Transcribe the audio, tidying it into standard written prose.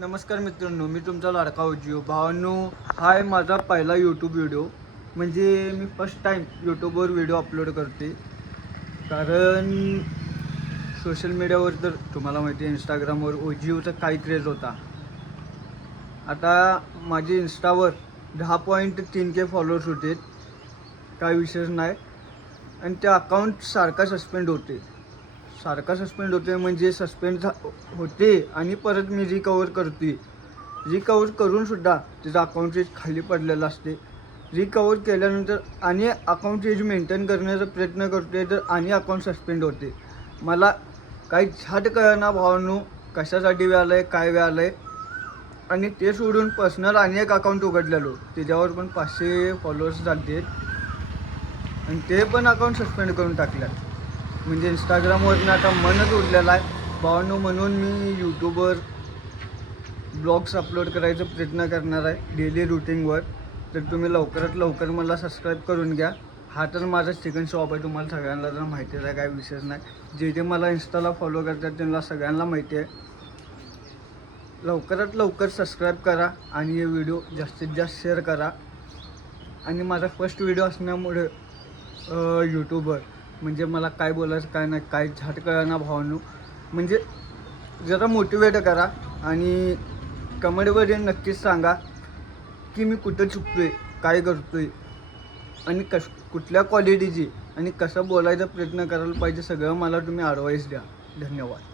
नमस्कार मित्रांनो, मी तुमचा लाडका उज्जीव. भावांनो, हा आहे माझा पहिला यूट्यूब व्हिडिओ. म्हणजे मी फर्स्ट टाईम यूट्यूबवर व्हिडिओ अपलोड करते. कारण सोशल मीडियावर तर तुम्हाला माहिती आहे, इंस्टाग्रामवर उज्जीवचा काही क्रेज होता. आता माझे इंस्टावर 10.3K फॉलोअर्स होते, काय विशेष नाही. आणि ते अकाउंट सारखा सस्पेंड होते म्हणजे सस्पेंड होते आणि परत मी रिकवर करते. रिकवर करूनसुद्धा त्याचं अकाउंट एज खाली पडलेलं असते. रिकवर केल्यानंतर आणि अकाउंट एज मेंटेन करण्याचा प्रयत्न करते तर आणि अकाउंट सस्पेंड होते. मला काही झाट कळना भावांनो, कशासाठी व्यालं आहे, काय व्यालं आहे. आणि ते सोडून पर्सनल आणि एक अकाउंट उघडलेलो, त्याच्यावर पण 500 फॉलोअर्स झाले आणि ते पण अकाउंट सस्पेंड करून टाकल्यात. म्हणजे इंस्टाग्रामवरनं आता मनच उडलेला आहे भावांनो. म्हणून मी यूट्यूबवर ब्लॉग्स अपलोड करायचा प्रयत्न करणार आहे डेली रुटीनवर. तर तुम्ही लवकरात लवकर मला सबस्क्राईब करून घ्या. हा तर माझा चिकन शॉप आहे, तुम्हाला सगळ्यांना तर माहितीच आहे, काय विशेष नाही. जे जे मला इंस्टाला फॉलो करतात त्यांना सगळ्यांना माहिती आहे. लवकरात लवकर सबस्क्राईब करा आणि हे व्हिडिओ जास्तीत जास्त शेअर करा. आणि माझा फर्स्ट व्हिडिओ असल्यामुळे यूट्यूबवर म्हणजे मला काय बोलायचं काय नाही, काय झाट कळना भावांनो. म्हणजे जरा मोटिवेट करा आणि कमेंटमध्ये नक्कीच सांगा की मी कुठं चुकतो आहे, काय करतो आहे आणि कुठल्या क्वालिटीची आणि कसं बोलायचा प्रयत्न करायला पाहिजे, सगळं मला तुम्ही ॲडवाईस द्या. धन्यवाद.